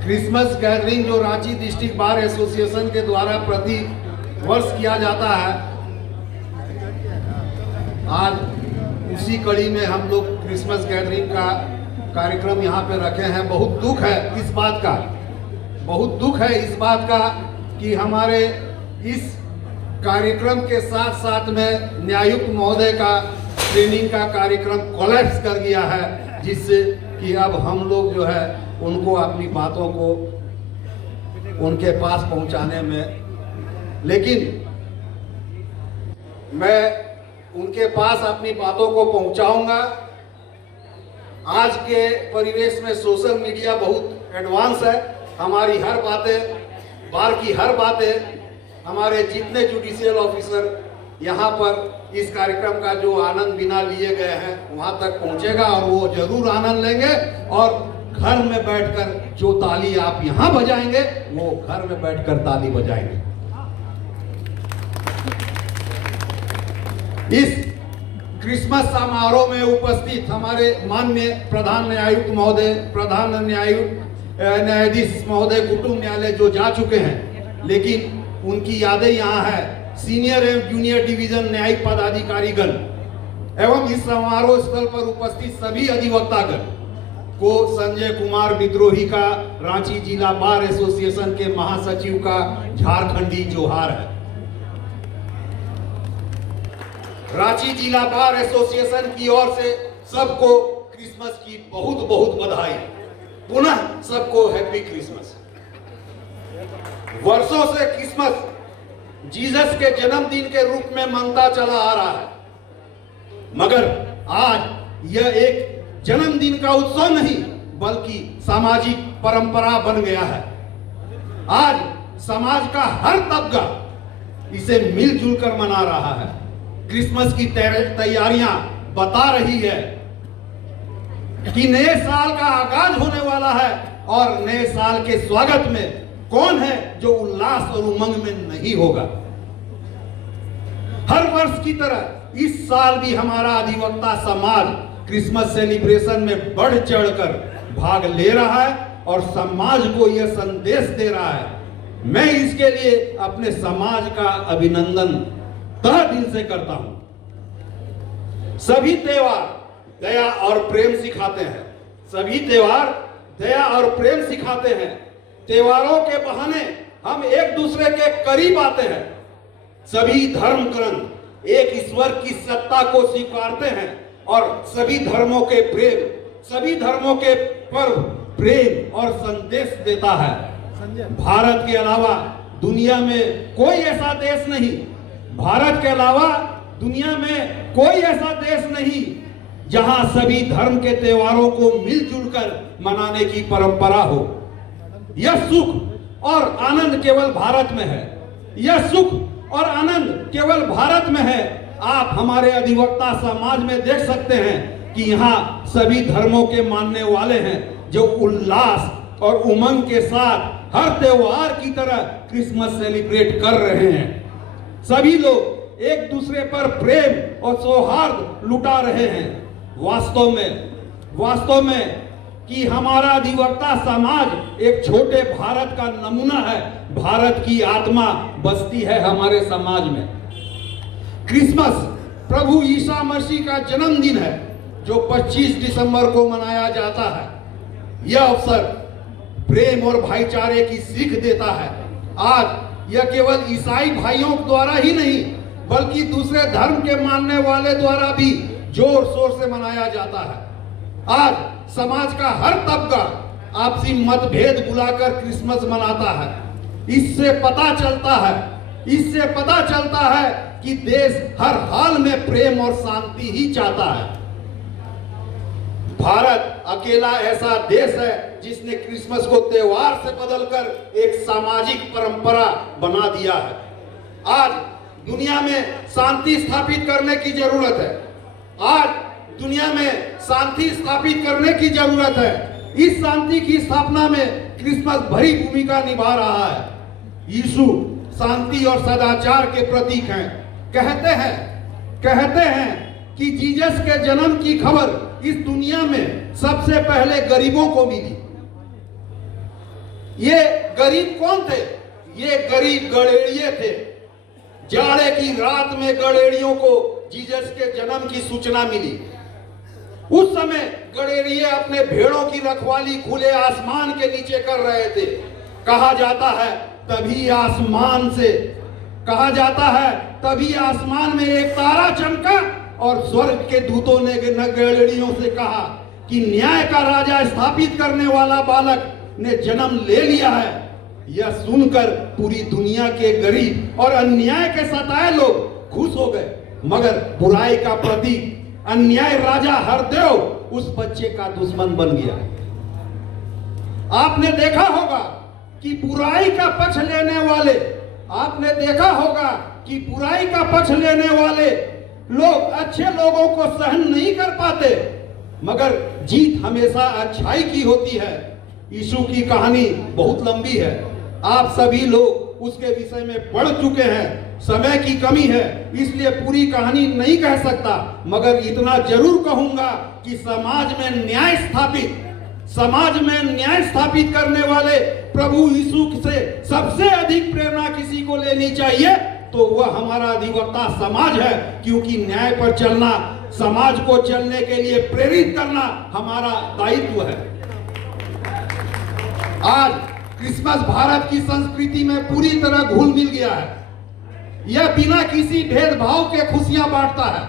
Christmas gathering जो Ranchi district bar association के द्वारा प्रति वर्ष किया जाता है, आज उसी कड़ी में हम लोग क्रिसमस गैदरिंग का कार्यक्रम यहाँ पे रखे हैं। बहुत दुख है इस बात का कि हमारे इस कार्यक्रम के साथ साथ में न्यायुक्त महोदय का ट्रेनिंग का कार्यक्रम कोलैप्स कर गया है, जिससे कि अब हम लोग जो है उनको अपनी बातों को उनके पास पहुंचाने में, लेकिन मैं उनके पास अपनी बातों को पहुंचाऊंगा। आज के परिवेश में सोशल मीडिया बहुत एडवांस है। हमारी हर बातें हमारे जितने जुडिशियल ऑफिसर यहाँ पर इस कार्यक्रम का जो आनंद बिना लिए गए हैं वहाँ तक पहुँचेगा और वो जरूर आनंद लेंगे। और घर में बैठकर जो ताली आप यहाँ बजाएंगे वो घर में बैठकर ताली बजाएंगे। इस क्रिसमस समारोह में उपस्थित हमारे माननीय प्रधान न्यायायुक्त महोदय, प्रधान न्यायाधीश महोदय कुटुंब न्यायालय जो जा चुके हैं, लेकिन उनकी यादें यहाँ है। सीनियर एवं जूनियर डिवीजन न्यायिक पदाधिकारीगण एवं इस समारोह स्थल पर उपस्थित सभी अधिवक्तागण को संजय कुमार विद्रोही का रांची जिला बार एसोसिएशन के महासचिव का झारखंडी जोहार है। रांची जिला बार एसोसिएशन की ओर से सबको क्रिसमस की बहुत बहुत बधाई। पुनः सबको हैप्पी क्रिसमस। वर्षों से क्रिसमस जीसस के जन्मदिन के रूप में मनता चला आ रहा है, मगर आज यह एक जन्मदिन का उत्सव नहीं बल्कि सामाजिक परंपरा बन गया है। आज समाज का हर तबका इसे मिलजुल कर मना रहा है। क्रिसमस की तैयारियां बता रही है कि नए साल का आगाज होने वाला है और नए साल के स्वागत में कौन है जो उल्लास और उमंग में नहीं होगा। हर वर्ष की तरह इस साल भी हमारा अधिवक्ता समाज क्रिसमस सेलिब्रेशन में बढ़ चढ़कर भाग ले रहा है और समाज को यह संदेश दे रहा है। मैं इसके लिए अपने समाज का अभिनंदन तहे दिल से करता हूं। सभी त्योहार दया और प्रेम सिखाते हैं। सभी त्योहार दया और प्रेम सिखाते हैं। त्योहारों के बहाने हम एक दूसरे के करीब आते हैं। सभी धर्म ग्रंथ एक ईश्वर की सत्ता को स्वीकारते हैं और सभी धर्मों के पर्व प्रेम और संदेश देता है। भारत के अलावा दुनिया में कोई ऐसा देश नहीं, भारत के अलावा दुनिया में कोई ऐसा देश नहीं जहां सभी धर्म के त्योहारों को मिलजुल कर मनाने की परंपरा हो। यह सुख और आनंद केवल भारत में है। यह सुख और आनंद केवल भारत में है। आप हमारे अधिवक्ता समाज में देख सकते हैं कि यहाँ सभी धर्मों के मानने वाले हैं जो उल्लास और उमंग के साथ हर त्योहार की तरह क्रिसमस सेलिब्रेट कर रहे हैं। सभी लोग एक दूसरे पर प्रेम और सौहार्द लुटा रहे हैं। वास्तव में कि हमारा अधिवक्ता समाज एक छोटे भारत का नमूना है। भारत की आत्मा बसती है हमारे समाज में। क्रिसमस प्रभु ईसा मसीह का जन्मदिन है जो 25 दिसंबर को मनाया जाता है। यह अवसर प्रेम और भाईचारे की सीख देता है। आज यह केवल ईसाई भाइयों द्वारा ही नहीं बल्कि दूसरे धर्म के मानने वाले द्वारा भी जोर शोर से मनाया जाता है। आज समाज का हर तबका आपसी मतभेद बुलाकर क्रिसमस मनाता है। इससे पता चलता है कि देश हर हाल में प्रेम और शांति ही चाहता है। भारत अकेला ऐसा देश है जिसने क्रिसमस को त्योहार से बदलकर एक सामाजिक परंपरा बना दिया है। आज दुनिया में शांति स्थापित करने की जरूरत है। इस शांति की स्थापना में क्रिसमस बड़ी भूमिका निभा रहा है। यीशु शांति और सदाचार के प्रतीक हैं। कहते हैं कि जीसस के जन्म की खबर इस दुनिया में सबसे पहले गरीबों को मिली। ये गरीब कौन थे? ये गरीब गड़ेड़िए थे। जाड़े की रात में गड़ेड़ियों को जीसस के जन्म की सूचना मिली। उस समय गड़ेड़िए अपने भेड़ों की रखवाली खुले आसमान के नीचे कर रहे थे। कहा जाता है तभी आसमान में एक तारा चमका और स्वर्ग के दूतों ने गड़ेड़ियों से कहा कि न्याय का राजा स्थापित करने वाला बालक ने जन्म ले लिया है। यह सुनकर पूरी दुनिया के गरीब और अन्याय के सताए लोग खुश हो गए, मगर बुराई का प्रतीक अन्याय राजा हरदेव उस बच्चे का दुश्मन बन गया। आपने देखा होगा कि बुराई का पक्ष लेने वाले लोग अच्छे लोगों को सहन नहीं कर पाते, मगर जीत हमेशा अच्छाई की होती है। यीशु की कहानी बहुत लंबी है, आप सभी लोग उसके विषय में पढ़ चुके हैं। समय की कमी है इसलिए पूरी कहानी नहीं कह सकता, मगर इतना जरूर कहूंगा कि समाज में न्याय स्थापित करने वाले प्रभु यीशु से सबसे अधिक प्रेरणा किसी को लेनी चाहिए तो वह हमारा अधिवक्ता समाज है, क्योंकि न्याय पर चलना, समाज को चलने के लिए प्रेरित करना हमारा दायित्व है। आज क्रिसमस भारत की संस्कृति में पूरी तरह घुल मिल गया है। यह बिना किसी भेदभाव के खुशियां बांटता है।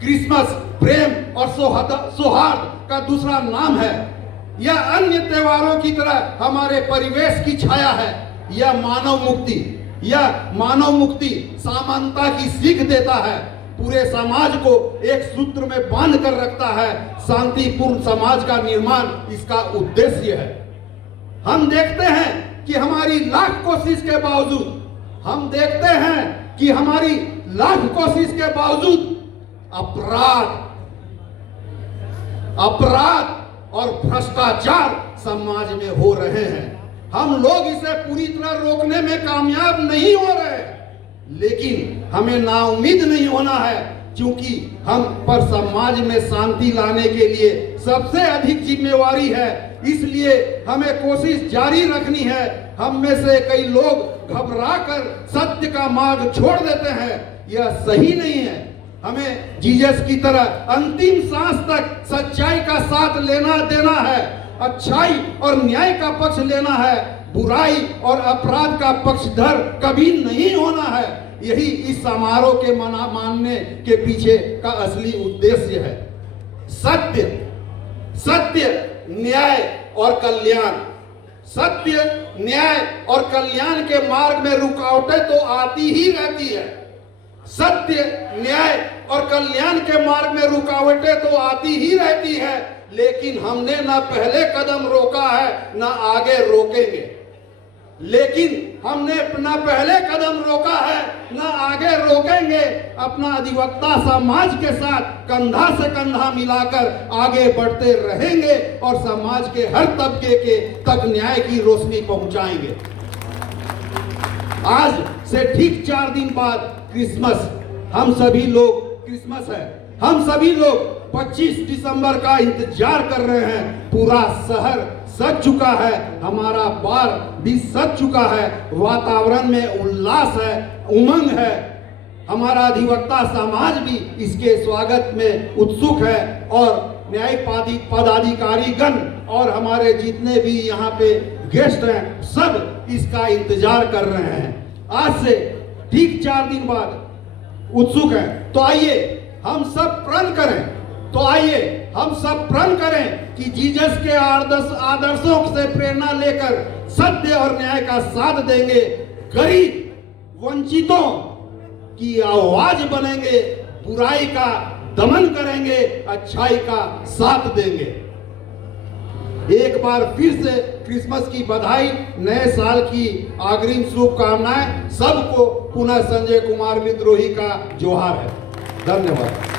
क्रिसमस प्रेम और सौहार्द का दूसरा नाम है। यह अन्य त्योहारों की तरह हमारे परिवेश की छाया है। यह मानव मुक्ति समानता की सीख देता है, पूरे समाज को एक सूत्र में बांध कर रखता है। शांतिपूर्ण समाज का निर्माण इसका उद्देश्य है। हम देखते हैं कि हमारी लाख कोशिश के बावजूद अपराध और भ्रष्टाचार समाज में हो रहे हैं। हम लोग इसे पूरी तरह रोकने में कामयाब नहीं हो रहे, लेकिन हमें नाउम्मीद नहीं होना है, क्योंकि हम पर समाज में शांति लाने के लिए सबसे अधिक जिम्मेवारी है। इसलिए हमें कोशिश जारी रखनी है। हम में से कई लोग घबराकर सत्य का मार्ग छोड़ देते हैं, यह सही नहीं है। हमें जीसस की तरह अंतिम सांस तक सच्चाई का साथ लेना देना है, अच्छाई और न्याय का पक्ष लेना है, बुराई और अपराध का पक्षधर कभी नहीं होना है। यही इस समारोह के मानने के पीछे का असली उद्देश्य है। सत्य, न्याय और कल्याण। सत्य, न्याय और कल्याण के मार्ग में रुकावटें तो आती ही रहती है। सत्य, न्याय और कल्याण के मार्ग में रुकावटें तो आती ही रहती है, लेकिन हमने ना पहले कदम रोका है ना आगे रोकेंगे। अपना अधिवक्ता समाज के साथ कंधा से कंधा मिलाकर आगे बढ़ते रहेंगे और समाज के हर तबके के तक न्याय की रोशनी पहुंचाएंगे। आज से ठीक 4 दिन बाद क्रिसमस है। हम सभी लोग 25 दिसंबर का इंतजार कर रहे हैं। पूरा शहर सज चुका है, हमारा बार भी सज चुका है, वातावरण में उल्लास है, उमंग है। हमारा अधिवक्ता समाज भी इसके स्वागत में उत्सुक है और न्यायपालिका पदाधिकारीगण और हमारे जितने भी यहाँ पे गेस्ट हैं सब इसका इंतजार कर रहे हैं। आज से ठीक 4 दिन बाद उत्सुक हैं। तो आइए हम सब प्रण करें कि जीसस के आदर्शों से प्रेरणा लेकर सत्य और न्याय का साथ देंगे, गरीब वंचितों की आवाज बनेंगे, बुराई का दमन करेंगे, अच्छाई का साथ देंगे। एक बार फिर से क्रिसमस की बधाई, नए साल की अग्रिम शुभकामनाएं। सबको पुनः संजय कुमार विद्रोही का जोहार है। धन्यवाद।